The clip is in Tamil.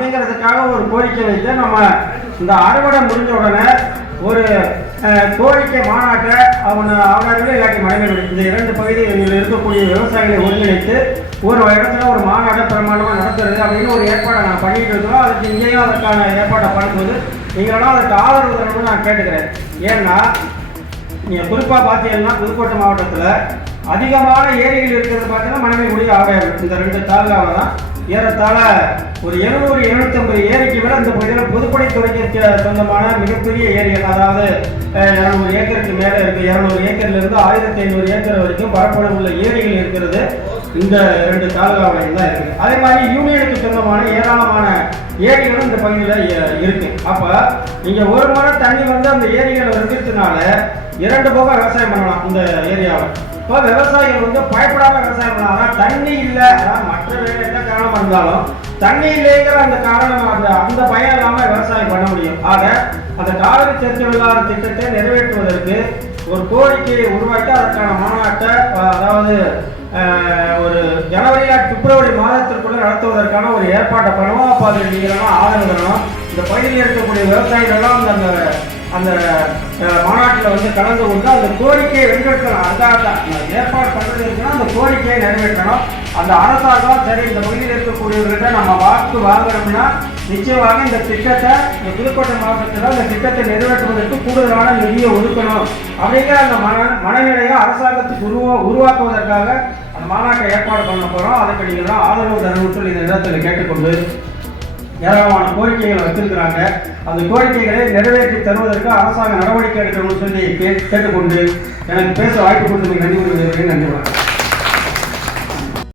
அப்படிங்கிறதுக்காக ஒரு கோரிக்கை வைத்து நம்ம இந்த அறுவடை முடிஞ்ச உடனே ஒரு கோரிக்கை மாநாட்டை அவனர்கள் இல்லாட்டி மனிதர்கள் இந்த 2 பகுதிகளில் இருக்கக்கூடிய விவசாயிகளை ஒருங்கிணைத்து ஒரு இடத்துல ஒரு மாநாட்டை பிரமாண்டமாக நடத்துறது அப்படின்னு ஒரு ஏற்பாடை நான் பண்ணிட்டு இருக்கோம். அதுக்கு இங்கேயும் அதற்கான ஏற்பாட்டை பண்ணும்போது நீங்களெல்லாம் அதற்கு ஆதரவு தரணும்னு நான் கேட்டுக்கிறேன். ஏன்னா நீங்கள் குறிப்பாக பார்த்தீங்கன்னா புதுக்கோட்டை மாவட்டத்தில் அதிகமான ஏரிகள் இருக்கிறது பார்த்தீங்கன்னா மனைவிக்குடி ஆகையாறு இந்த 2 தாலுகாவில் தான் ஏறத்தாழ ஒரு 700-750 ஏரிக்கு மேலே இந்த பகுதியில் பொதுப்பணித்துறைக்கு சொந்தமான மிகப்பெரிய ஏரிகள், அதாவது 200 ஏக்கருக்கு மேலே இருக்குது. 200 ஏக்கர்லேருந்து 1500 ஏக்கர் வரைக்கும் பரப்பளவு உள்ள ஏரிகள் இருக்கிறது இந்த 2 தாலுகாவிலையும் தான் இருக்குது. அதே மாதிரி யூனியனுக்கு சொந்தமான ஏராளமான ஏரிகளும் இந்த பகுதியில் இருக்குது. அப்போ நீங்கள் ஒரு முறை தண்ணி வந்து அந்த ஏரிகளை இருக்கிறதுனால 2 போக விவசாயம் பண்ணலாம் இந்த ஏரியாவில். இப்போ விவசாயிகள் வந்து பயப்படாமல் விவசாயம் பண்ணலாம். ஆனால் தண்ணி இல்லை, அதாவது மற்ற வேலை என்ன காரணமாக இருந்தாலும் தண்ணி இல்லைங்கிற அந்த காரணம் அந்த பயம் இல்லாமல் விவசாயம் பண்ண முடியும். ஆக அந்த காவிரி சேர்த்து விழாத திட்டத்தை நிறைவேற்றுவதற்கு ஒரு கோரிக்கையை உருவாக்கி அதற்கான மாநாட்டை அதாவது ஒரு பிப்ரவரி மாதத்திற்குள்ள நடத்துவதற்கான ஒரு ஏற்பாட்டை பண்ணுவோம். அப்போ அது நீங்கள்லாம் ஆதரவு தரணும். இந்த பகுதியில் இருக்கக்கூடிய விவசாயிகள்லாம் அந்த மாநாட்டில் வந்து கலந்து கொண்டு அந்த கோரிக்கையை வென்றெடுக்கணும். அதுக்காக தான் ஏற்பாடு பண்ணுறது இருக்குன்னா அந்த கோரிக்கையை நிறைவேற்றணும். அந்த அரசாங்கம் சரி இந்த பகுதியில் இருக்கக்கூடியவர்கிட்ட நம்ம வாக்கு வாங்கணும்னா நிச்சயமாக இந்த திட்டத்தை இந்த புதுக்கோட்டை மாவட்டத்தில் இந்த திட்டத்தை நிறைவேற்றுவதற்கு கூடுதலான நிதியை ஒதுக்கணும் அப்படிங்கிற அந்த மனநிலையை அரசாங்கத்துக்கு உருவாக்குவதற்காக அந்த மாநாட்டை ஏற்பாடு பண்ண போகிறோம். அதுக்கு நீங்கள் தான் ஆதரவு தரணும்னு சொல்லி இந்த நேரத்தில் கேட்டுக்கொண்டு ஏராளமான கோரிக்கைகளை வச்சிருக்கிறாங்க. அந்த கோரிக்கைகளை நிறைவேற்றி தருவதற்கு அரசாங்கம் நடவடிக்கை எடுக்கணும்னு சொல்லி கேட்டுக்கொண்டு எனக்கு பேச வாய்ப்பு கொடுத்து நன்றி. நன்றி வணக்கம்.